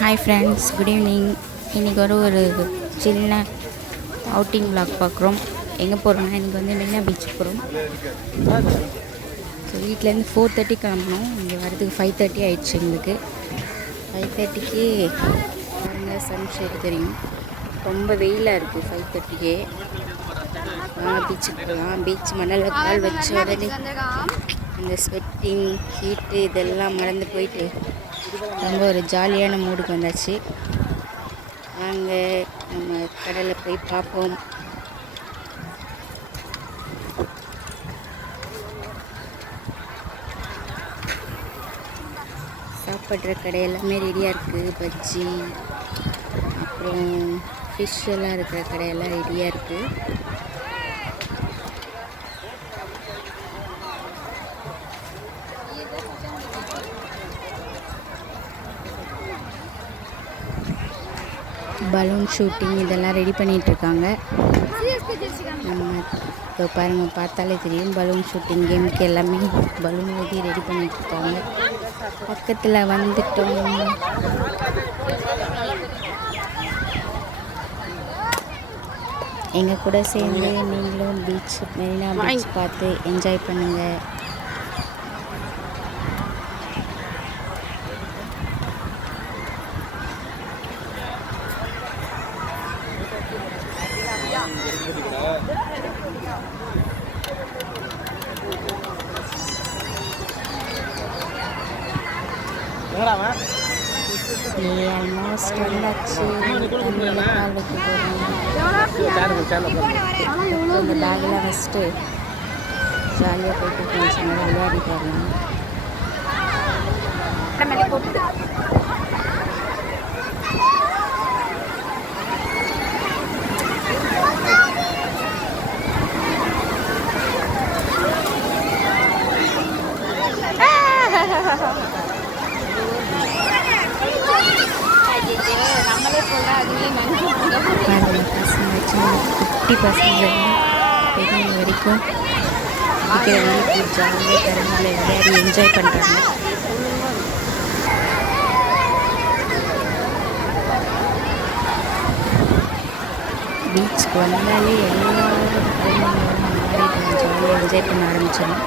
Hi friends, good evening. இன்றைக்கி ஒரு சின்ன அவுட்டிங் vlog பார்க்குறோம். எங்கே போகிறோம்னா இன்றைக்கி மெரினா பீச் போகிறோம். ஸோ வீட்டிலேருந்து 4:30 கிளம்பணும். இங்கே வரதுக்கு 5:30 ஆகிடுச்சு. எங்களுக்கு 5:30க்கு பாருங்கள், சன்ஷெட் தெரியும். ரொம்ப வெயிலாக இருக்குது 5:30க்கே. பீச்சுக்கு போகலாம். பீச் மணலில் கால் வச்சு உடனே இந்த ஸ்வெட்டிங் ஹீட்டு இதெல்லாம் மறந்து போயிட்டு ரொம்ப ஒரு ஜாலியான மூடுக்கு வந்தாச்சு. நாங்கள் நம்ம கடலில் போய் பார்ப்போம். சாப்பிட்ற கடை எல்லாமே ரெடியாக இருக்குது. பஜ்ஜி அப்புறம் ஃபிஷ் எல்லாம் இருக்கிற கடையெல்லாம் ரெடியாக இருக்குது. பலூன் ஷூட்டிங் இதெல்லாம் ரெடி பண்ணிகிட்ருக்காங்க. நம்ம இப்போ பாருங்கள், பார்த்தாலே தெரியும். பலூன் ஷூட்டிங் கேமுக்கு எல்லாமே பலூன் ஊதி ரெடி பண்ணிகிட்ருக்காங்க. பக்கத்தில் வந்துட்டோம். எங்கள் கூட சேர்ந்து நீங்களும் மெரினா பீச் பார்த்து என்ஜாய் பண்ணுங்கள். ஆல்மோஸ்ட் வந்தாச்சு. தண்ணியில் கால் வைக்க போகிறோம். இந்த பேக்கெலாம் ஃபஸ்ட்டு ஜாலியாக போயிட்டு கொஞ்சம் நேரம் விளையாடிட்டு வரலாம். பசங்க 50% பெரியவங்க வரைக்கும் இருக்கிறவங்க ஜாலியாக தரங்களை விளையாடி என்ஜாய் பண்ணுறாங்க. பீச்சுக்கு வந்தாலே எல்லாரும் குழந்தைங்களும் ஜாலியாக என்ஜாய் பண்ண ஆரம்பிச்சிடும்.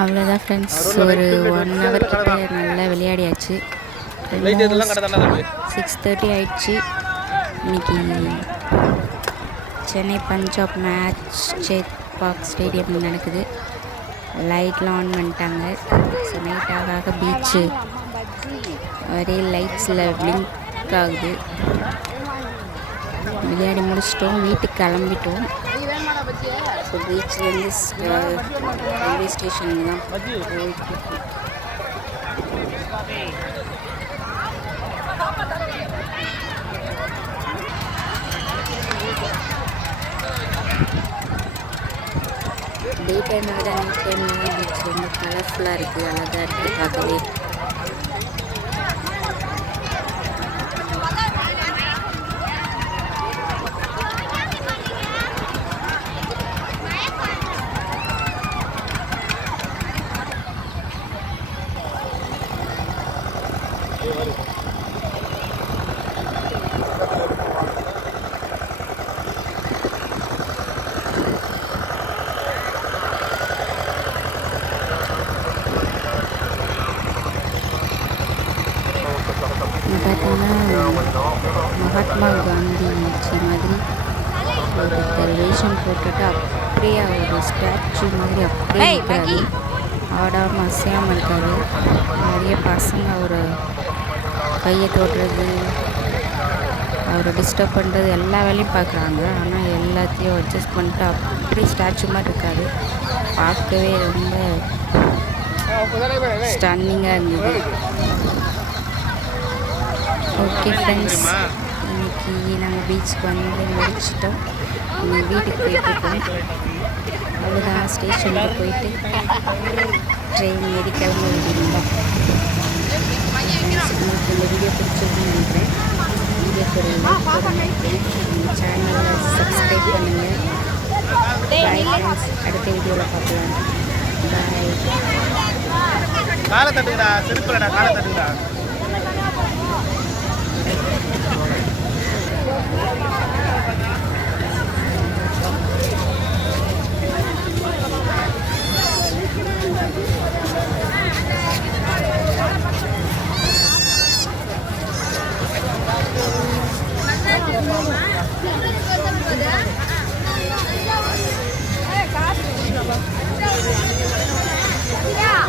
அவ்வளோதான் ஃப்ரெண்ட்ஸ், ஒரு 1 hour கிட்ட நல்லா விளையாடியாச்சு. 6:30 ஆயிடுச்சு. இன்னைக்கு சென்னை பஞ்சாப் மேட்ச் சேத் பார்க் ஸ்டேடியம் நடக்குது. லைட்லாம் ஆன் பண்ணிட்டாங்க. ஸோ நைட் ஆக பீச்சு ஒரே லைட்ஸில் பிளிங்க் ஆகுது. விளையாடி முடிச்சிட்டோம், வீட்டுக்கு கிளம்பிட்டோம். ஸோ பீச்லேருந்து ரயில்வே ஸ்டேஷன் தான் போயிட்டு. டே டைமை விட நைட் டைம்லாம் பீச் ரொம்ப கலர்ஃபுல்லாக இருக்குது, அழகாக இருக்குது பார்க்கவே. காந்திஜி மாதிரி ஒருத்தர் வேஷம் போட்டுட்டு அப்படியே ஒரு ஸ்டாச்சு மாதிரி அப்படியே இருக்காரு. ஆடாமல் அசையாமல் இருக்காரு. நிறைய பசங்க ஒரு கையை தொடுறது, அவரை டிஸ்டர்ப் பண்ணுறது எல்லா வேலையும் பார்க்குறாங்க. ஆனால் எல்லாத்தையும் அட்ஜஸ்ட் பண்ணிட்டு அப்படி ஸ்டாச்சு மாதிரி இருக்காரு. பார்க்கவே ரொம்ப ஸ்டன்னிங்காக இருந்தது. ஓகே ஃப்ரெண்ட்ஸ், இன்றைக்கி நாங்கள் பீச்சுக்கு வந்து முடிச்சிட்டோம். இன்னைக்கு வீட்டுக்கு போயிட்டுருக்கோம். அவ்வளோதான், ஸ்டேஷனுக்கு போயிட்டு ட்ரெயின் ஏறி கிளம்ப வேண்டியதுதான். உங்களுக்கு இந்த வீடியோ பிடிச்சிருக்குன்னு நினைக்கிறேன். வீடியோக்கு ஒரு லைக் போடுங்க, நம்ம சேனலை சப்ஸ்கிரைப் பண்ணுங்கள். பாய் ஃப்ரெண்ட்ஸ், அடுத்த வீடியோவில் பார்க்கலாம். பாய். காலை தட்டுங்கடா, செருப்புலடா, காலை தட்டுங்கடா. Yeah.